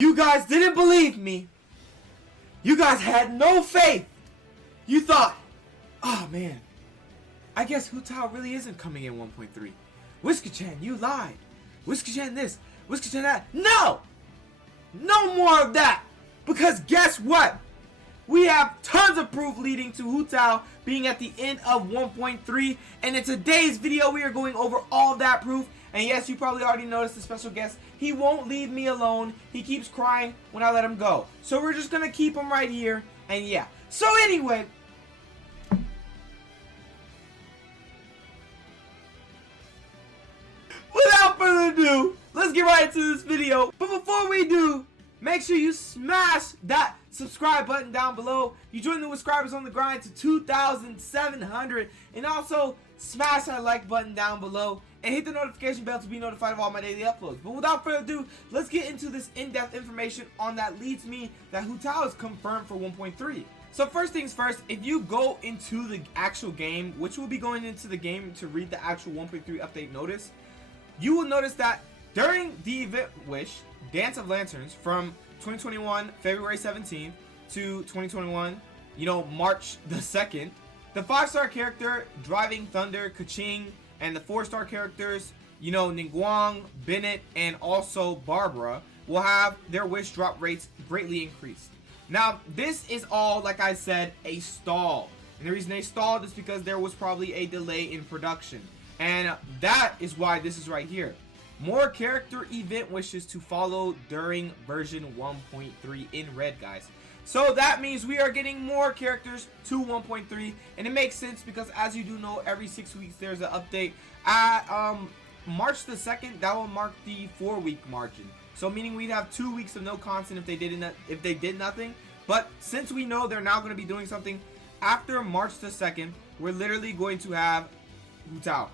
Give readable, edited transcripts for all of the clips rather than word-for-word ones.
You guys didn't believe me. You guys had no faith. You thought, oh man, I guess Hu Tao really isn't coming in 1.3. Whisker-chan, you lied. Whisker-chan this, Whisker-chan that. No! No more of that! Because guess what? We have tons of proof leading to Hu Tao being at the end of 1.3, and in today's video we are going over all of that proof. And yes, you probably already noticed the special guest. He won't leave me alone. He keeps crying when I let him go. So we're just gonna keep him right here, and yeah. So anyway, without further ado, let's get right into this video. But before we do, make sure you smash that subscribe button down below. You join the subscribers on the grind to 2,700, and also smash that like button down below and hit the notification bell to be notified of all my daily uploads. But without further ado, let's get into this in-depth information on that leads me that Hu Tao is confirmed for 1.3. So first things first, if you go into the actual game, which will be going into the game to read the actual 1.3 update notice, you will notice that during the event Wish Dance of Lanterns from 2021 February 17th to 2021 March the 2nd, the 5-star character Driving Thunder Keqing and the 4-star characters Ningguang, Bennett, and also Barbara will have their wish drop rates greatly increased. Now this is all, like I said, a stall, and the reason they stalled is because there was probably a delay in production, and that is why this is right here. More character event wishes to follow during version 1.3 in red, guys. So that means we are getting more characters to 1.3, and it makes sense because, as you do know, every 6 weeks there's an update. At March the 2nd, that will mark the 4-week margin. So meaning we'd have 2 weeks of no content if they did nothing. But since we know they're now going to be doing something after March the 2nd, we're literally going to have Hu Tao.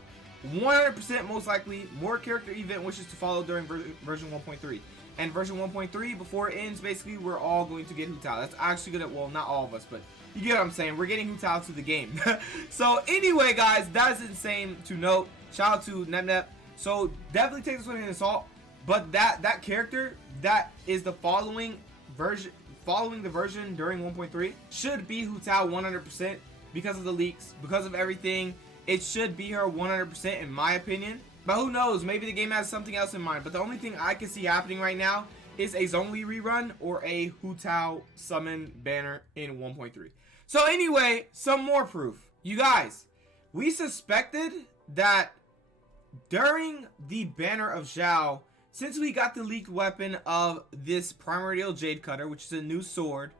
100% most likely more character event wishes to follow during version 1.3. And version 1.3, before it ends, basically we're all going to get Hu Tao. That's actually gonna, well, not all of us, but you get what I'm saying. We're getting Hu Tao to the game. So anyway, guys, that is insane to note. Shout out to NepNep. So definitely take this one in assault. But that character that is the following the version during 1.3 should be Hu Tao 100% because of the leaks, because of everything. It should be her 100% in my opinion. But who knows, maybe the game has something else in mind. But the only thing I can see happening right now is a Zhongli rerun or a Hu Tao summon banner in 1.3. So anyway, some more proof. You guys, we suspected that during the banner of Zhao, since we got the leaked weapon of this Primordial Jade Cutter, which is a new sword,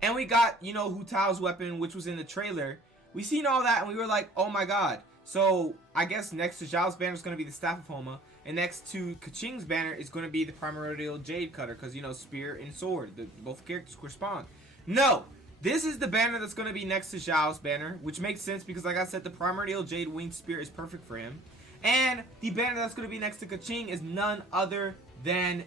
and we got, Hu Tao's weapon, which was in the trailer, we seen all that and we were like, oh my god. So I guess next to Zhao's banner is going to be the Staff of Homa, and next to Keqing's banner is going to be the Primordial Jade Cutter, because spear and sword, both characters correspond. No, this is the banner that's going to be next to Zhao's banner, which makes sense because, like I said, the Primordial Jade Winged Spear is perfect for him. And the banner that's going to be next to Keqing is none other than,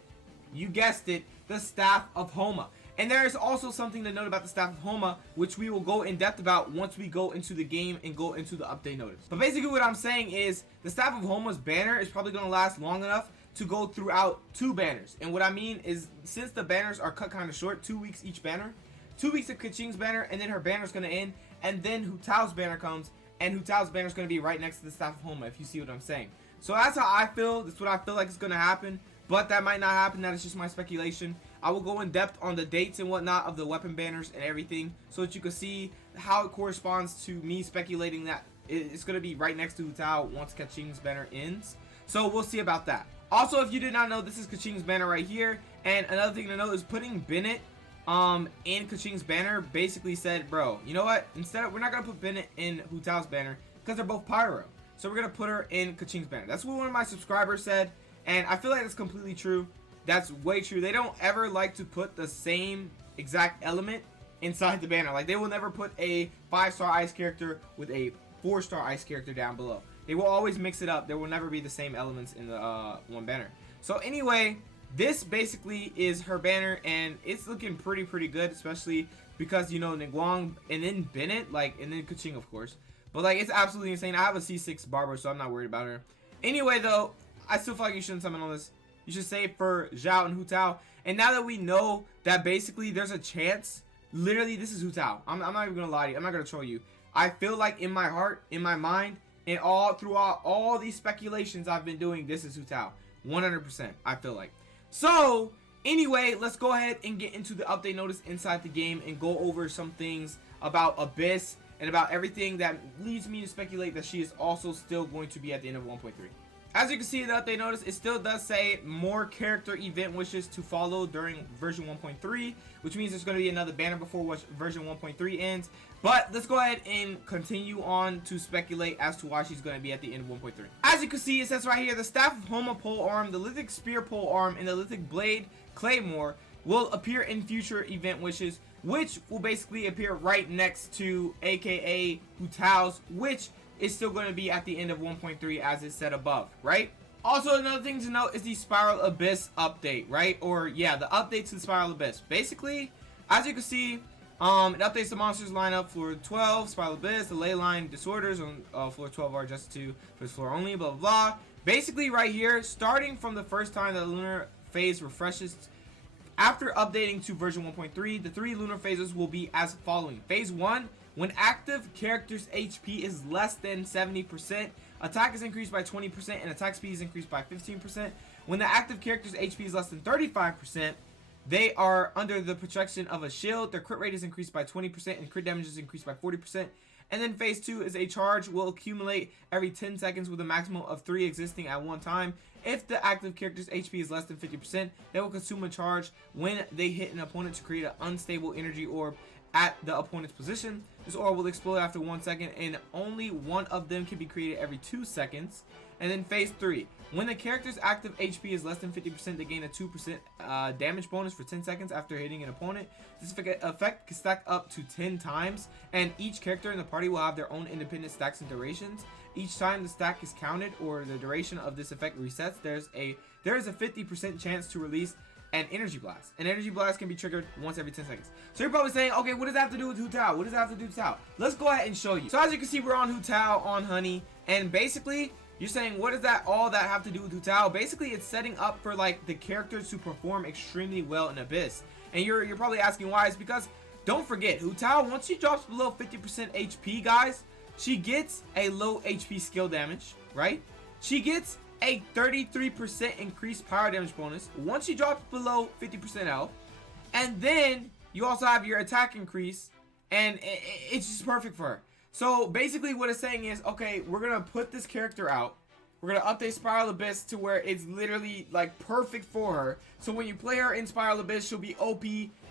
you guessed it, the Staff of Homa. And there is also something to note about the Staff of Homa, which we will go in depth about once we go into the game and go into the update notice. But basically what I'm saying is the Staff of Homa's banner is probably going to last long enough to go throughout 2 banners. And what I mean is, since the banners are cut kind of short, 2 weeks each banner, 2 weeks of Keqing's banner, and then her banner is going to end, and then Hu Tao's banner comes, and Hu Tao's banner is going to be right next to the Staff of Homa, if you see what I'm saying. So that's how I feel. That's what I feel like is going to happen. But that might not happen. That is just my speculation. I will go in depth on the dates and whatnot of the weapon banners and everything, so that you can see how it corresponds to me speculating that it's going to be right next to Hu Tao once Keqing's banner ends. So we'll see about that. Also, if you did not know, this is Keqing's banner right here. And another thing to note is putting Bennett in Keqing's banner basically said, bro, you know what? Instead, we're not going to put Bennett in Hu Tao's banner because they're both pyro. So we're going to put her in Keqing's banner. That's what one of my subscribers said. And I feel like that's completely true. That's way true. They don't ever like to put the same exact element inside the banner. Like, they will never put a 5-star ice character with a 4-star ice character down below. They will always mix it up. There will never be the same elements in the one banner. So anyway, this basically is her banner, and it's looking pretty good, especially because, Ningguang and then Bennett, and then Keqing, of course. But, it's absolutely insane. I have a C6 Barber, so I'm not worried about her. Anyway, though, I still feel like you shouldn't summon on this. You should save for Zhao and Hu Tao. And now that we know that basically there's a chance, literally this is Hu Tao. I'm not even gonna lie to you. I'm not gonna troll you. I feel like in my heart, in my mind, and all throughout all these speculations I've been doing, this is Hu Tao. 100%, I feel like. So, anyway, let's go ahead and get into the update notice inside the game and go over some things about Abyss and about everything that leads me to speculate that she is also still going to be at the end of 1.3. As you can see in the update notice, it still does say more character event wishes to follow during version 1.3, which means there's going to be another banner before version 1.3 ends. But let's go ahead and continue on to speculate as to why she's going to be at the end of 1.3. As you can see, it says right here, the Staff of Homa pole arm, the Lithic Spear pole arm, and the Lithic Blade Claymore will appear in future event wishes, which will basically appear right next to aka Hu Tao's, which is still going to be at the end of 1.3 as it's said above, right? Also, another thing to note is the Spyral Abyss update, right? Or yeah, the update to the Spyral Abyss. Basically, as you can see, it updates the monsters lineup floor 12, Spyral Abyss, the ley line disorders on floor 12 are adjusted to first floor only, blah blah blah. Basically, right here, starting from the first time the lunar phase refreshes, after updating to version 1.3, the 3 lunar phases will be as following. Phase 1, when active character's HP is less than 70%, attack is increased by 20% and attack speed is increased by 15%. When the active character's HP is less than 35%, they are under the protection of a shield. Their crit rate is increased by 20% and crit damage is increased by 40%. And then phase 2 is a charge will accumulate every 10 seconds with a maximum of 3 existing at one time. If the active character's HP is less than 50%, they will consume a charge when they hit an opponent to create an unstable energy orb at the opponent's position. This orb will explode after 1 second and only one of them can be created every 2 seconds. And then phase 3, when the character's active HP is less than 50%, they gain a 2% damage bonus for 10 seconds after hitting an opponent. This effect can stack up to 10 times, and each character in the party will have their own independent stacks and durations. Each time the stack is counted or the duration of this effect resets, there is a 50% chance to release an energy blast. An energy blast can be triggered once every 10 seconds. So you're probably saying, okay, what does that have to do with Hu Tao? What does that have to do with Hu Tao? Let's go ahead and show you. So as you can see, we're on Hu Tao on Honey, and basically, you're saying, what does all that have to do with Hu Tao? Basically, it's setting up for like the characters to perform extremely well in Abyss. And you're probably asking why. It's because, don't forget, Hu Tao, once she drops below 50% HP, guys, she gets a low HP skill damage, right? She gets a 33% increased power damage bonus once she drops below 50% health. And then you also have your attack increase, and it's just perfect for her. So basically what it's saying is, okay, we're gonna put this character out, we're gonna update Spyral Abyss to where it's literally like perfect for her. So when you play her in Spyral Abyss, she'll be OP.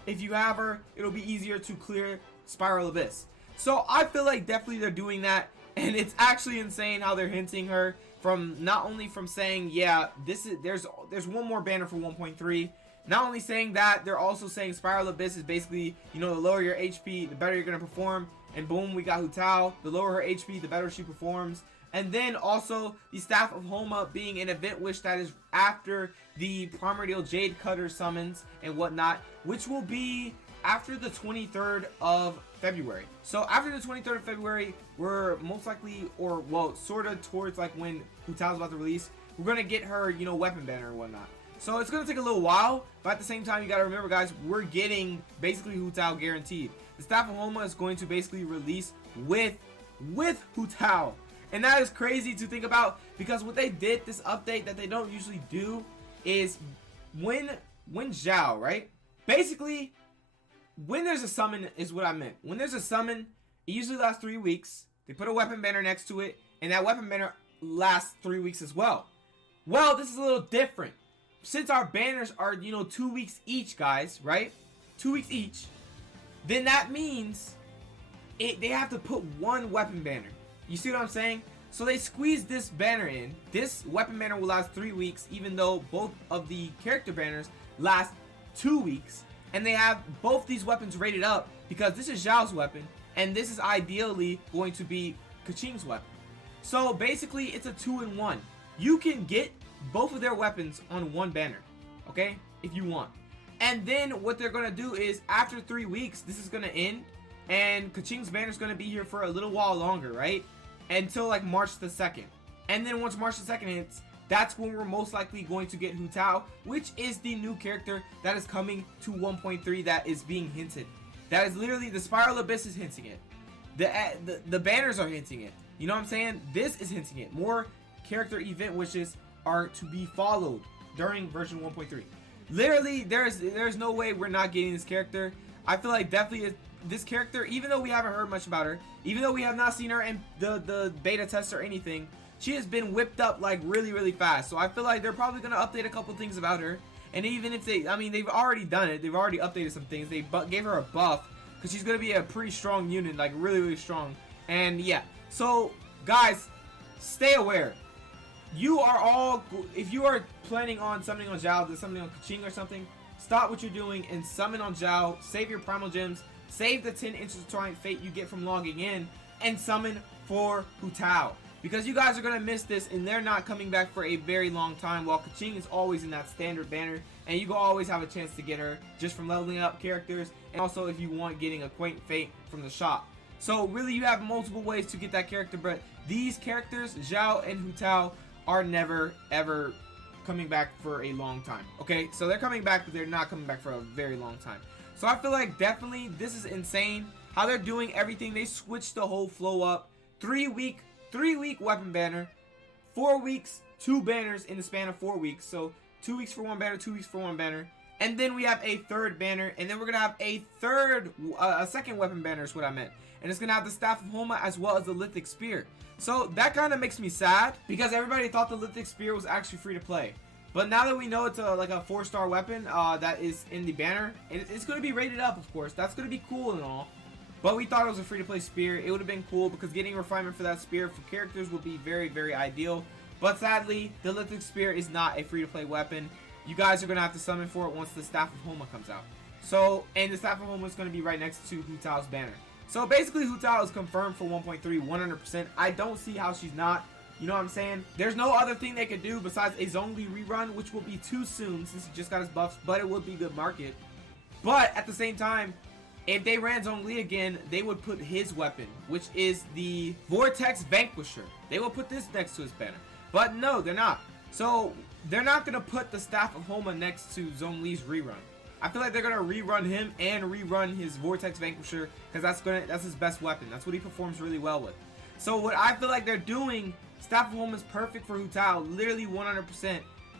If you have her, it'll be easier to clear Spyral Abyss. So I feel like definitely they're doing that, and it's actually insane how they're hinting her from not only from saying, yeah, there's one more banner for 1.3. Not only saying that, they're also saying Spyral Abyss is basically, you know, the lower your HP, the better you're gonna perform. And boom, we got Hu Tao. The lower her HP, the better she performs. And then also the Staff of Homa being an event wish that is after the Primordial Jade Cutter summons and whatnot, which will be after the 23rd of February. So after the 23rd of February, we're most likely, or well, sort of towards like when Hu Tao's about to release, we're gonna get her, you know, weapon banner and whatnot. So it's gonna take a little while, but at the same time, you gotta remember, guys, we're getting basically Hu Tao guaranteed. The Staff of Homa is going to basically release with Hu Tao. And that is crazy to think about, because what they did, this update that they don't usually do, is when Zhao, right? Basically, when there's a summon is what I meant. When there's a summon, it usually lasts 3 weeks. They put a weapon banner next to it, and that weapon banner lasts 3 weeks as well. Well, this is a little different. Since our banners are, you know, 2 weeks each, guys, right? 2 weeks each. Then that means they have to put one weapon banner. You see what I'm saying? So they squeezed this banner in. This weapon banner will last 3 weeks, even though both of the character banners last 2 weeks. And they have both these weapons rated up because this is Zhao's weapon, and this is ideally going to be Keqing's weapon. So basically, it's a 2-in-1. You can get both of their weapons on one banner, okay, if you want. And then what they're gonna do is, after 3 weeks, this is gonna end, and Keqing's banner is gonna be here for a little while longer, right? Until like March the 2nd. And then once March the 2nd hits, that's when we're most likely going to get Hu Tao, which is the new character that is coming to 1.3 that is being hinted. That is literally, the Spyral Abyss is hinting it. The banners are hinting it. You know what I'm saying? This is hinting it. More character event wishes are to be followed during version 1.3. Literally, there's no way we're not getting this character. I feel like definitely this character, even though we haven't heard much about her, even though we have not seen her in the beta test or anything, she has been whipped up like really fast. So I feel like they're probably going to update a couple things about her. And even if they, I mean, they've already done it. They've already updated some things. They gave her a buff because she's going to be a pretty strong unit, like really strong. And yeah, so guys, stay aware. You are all, if you are planning on summoning on Zhao, summoning on Keqing or something, stop what you're doing and summon on Zhao, save your primal gems, save the 10 intertwined fate you get from logging in, and summon for Hu Tao. Because you guys are going to miss this, and they're not coming back for a very long time, while Keqing is always in that standard banner, and you can always have a chance to get her just from leveling up characters, and also if you want getting a quaint fate from the shop. So really, you have multiple ways to get that character, but these characters, Zhao and Hu Tao, are never ever coming back for a long time. Okay, so they're coming back, but they're not coming back for a very long time. So I feel like definitely this is insane how they're doing everything. They switched the whole flow up. 3 week weapon banner, 4 weeks, 2 banners in the span of 4 weeks. So 2 weeks for one banner, 2 weeks for one banner, and then we have a third banner, and then we're gonna have a second weapon banner is what I meant, and it's gonna have the Staff of Homa as well as the Lithic Spear. So that kind of makes me sad because everybody thought the Lithic Spear was actually free to play. But now that we know it's like a 4-star weapon that is in the banner, it's going to be rated up, of course. That's going to be cool and all. But we thought it was a free-to-play spear. It would have been cool because getting refinement for that spear for characters would be very ideal. But sadly, the Lithic Spear is not a free-to-play weapon. You guys are going to have to summon for it once the Staff of Homa comes out. So, and the Staff of Homa is going to be right next to Hu Tao's banner. So basically, Hu Tao is confirmed for 1.3 100%. I don't see how she's not. You know what I'm saying? There's no other thing they could do besides a Zhongli rerun, which will be too soon since he just got his buffs, but it would be good market. But at the same time, if they ran Zhongli again, they would put his weapon, which is the Vortex Vanquisher. They will put this next to his banner. But no, they're not. So they're not going to put the Staff of Homa next to Zhongli's rerun. I feel like they're going to rerun him and rerun his Vortex Vanquisher because that's his best weapon. That's what he performs really well with. So what I feel like they're doing, Staff of Homa is perfect for Hu Tao, literally 100%.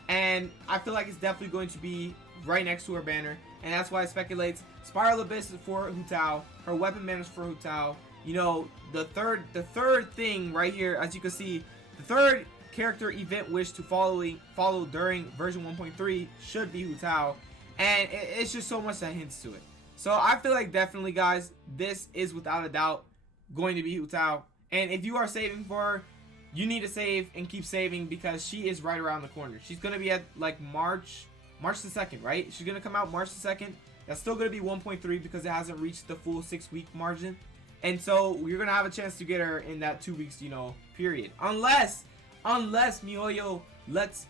And I feel like it's definitely going to be right next to her banner. And that's why it speculates Spyral Abyss is for Hu Tao, her weapon banner is for Hu Tao. You know, the third thing right here, as you can see, the third character event wish to follow during version 1.3 should be Hu Tao. And it's just so much that hints to it. So I feel like definitely, guys, this is without a doubt going to be Hu Tao. And if you are saving for her, you need to save and keep saving because she is right around the corner. She's going to be at like March the 2nd, right? She's going to come out March the 2nd. That's still going to be 1.3 because it hasn't reached the full 6-week margin. And so you're going to have a chance to get her in that 2 weeks, you know, period. Unless MiHoYo lets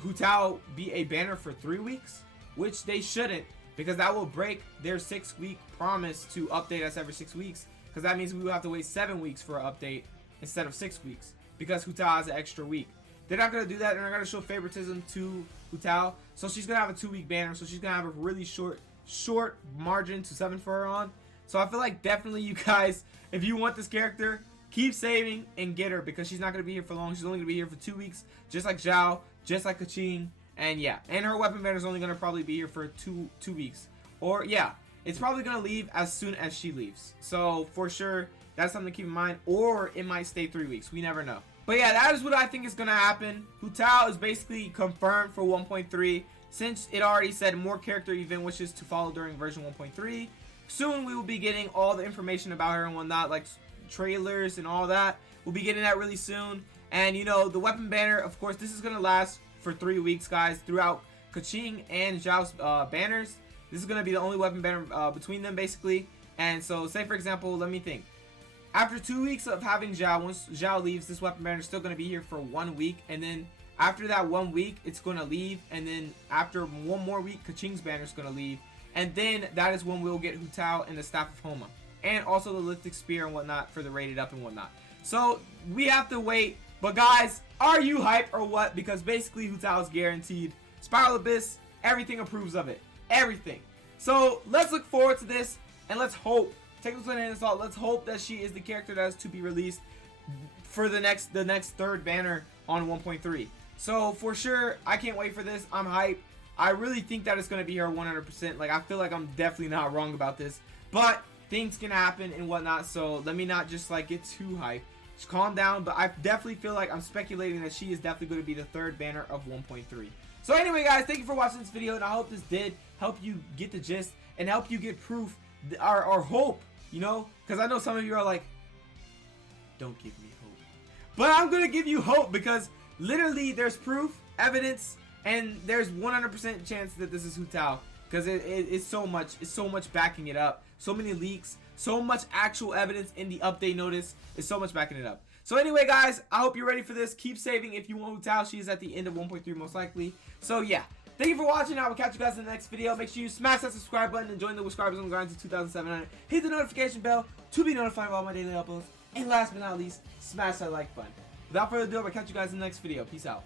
Hu Tao be a banner for 3 weeks. Which they shouldn't, because that will break their 6-week promise to update us every 6 weeks. Because that means we will have to wait 7 weeks for an update instead of 6 weeks. Because Hu Tao has an extra week. They're not going to do that. They're not going to show favoritism to Hu Tao. So she's going to have a 2-week banner. So she's going to have a really short margin to summon for her on. So I feel like definitely you guys, if you want this character, keep saving and get her. Because she's not going to be here for long. She's only going to be here for 2 weeks. Just like Zhao. Just like Keqing. And yeah, and her weapon banner is only going to probably be here for two weeks. Or yeah, it's probably going to leave as soon as she leaves. So for sure, that's something to keep in mind. Or it might stay 3 weeks. We never know. But yeah, that is what I think is going to happen. Hu Tao is basically confirmed for 1.3. Since it already said more character event wishes to follow during version 1.3. Soon we will be getting all the information about her and whatnot, like trailers and all that. We'll be getting that really soon. And you know, the weapon banner, of course, this is going to last for 3 weeks, guys, throughout Keqing and Zhao's banners. This is going to be the only weapon banner between them, basically. And so, say for example, let me think. After 2 weeks of having Zhao, once Zhao leaves, this weapon banner is still going to be here for 1 week. And then after that 1 week, it's going to leave. And then after 1 more week, Keqing's banner is going to leave. And then that is when we'll get Hu Tao and the Staff of Homa. And also the Lithic Spear and whatnot for the rated up and whatnot. So we have to wait But guys, are you hype or what? Because basically Hu Tao is guaranteed. Spyral Abyss, everything approves of it. Everything. So let's look forward to this and let's hope. Take this one in and let's hope that she is the character that is to be released for the next third banner on 1.3. So for sure, I can't wait for this. I'm hyped. I really think that it's going to be her 100%. Like, I feel like I'm definitely not wrong about this. But things can happen and whatnot. So let me not just like get too hyped. Just calm down. But I definitely feel like I'm speculating that she is definitely going to be the third banner of 1.3. So anyway, guys, thank you for watching this video. And I hope this did help you get the gist and help you get proof or hope, you know. Because I know some of you are like, don't give me hope. But I'm going to give you hope because literally there's proof, evidence, and there's 100% chance that this is Hu Tao, because it's so much backing it up. So many leaks, so much actual evidence in the update notice. Is so much backing it up. So anyway, guys, I hope you're ready for this. Keep saving if you want Hu Tao. She is at the end of 1.3 most likely. So yeah, thank you for watching. I will catch you guys in the next video. Make sure you smash that subscribe button and join the subscribers on the grind to 2,700. Hit the notification bell to be notified of all my daily uploads. And last but not least, smash that like button. Without further ado, I'll catch you guys in the next video. Peace out.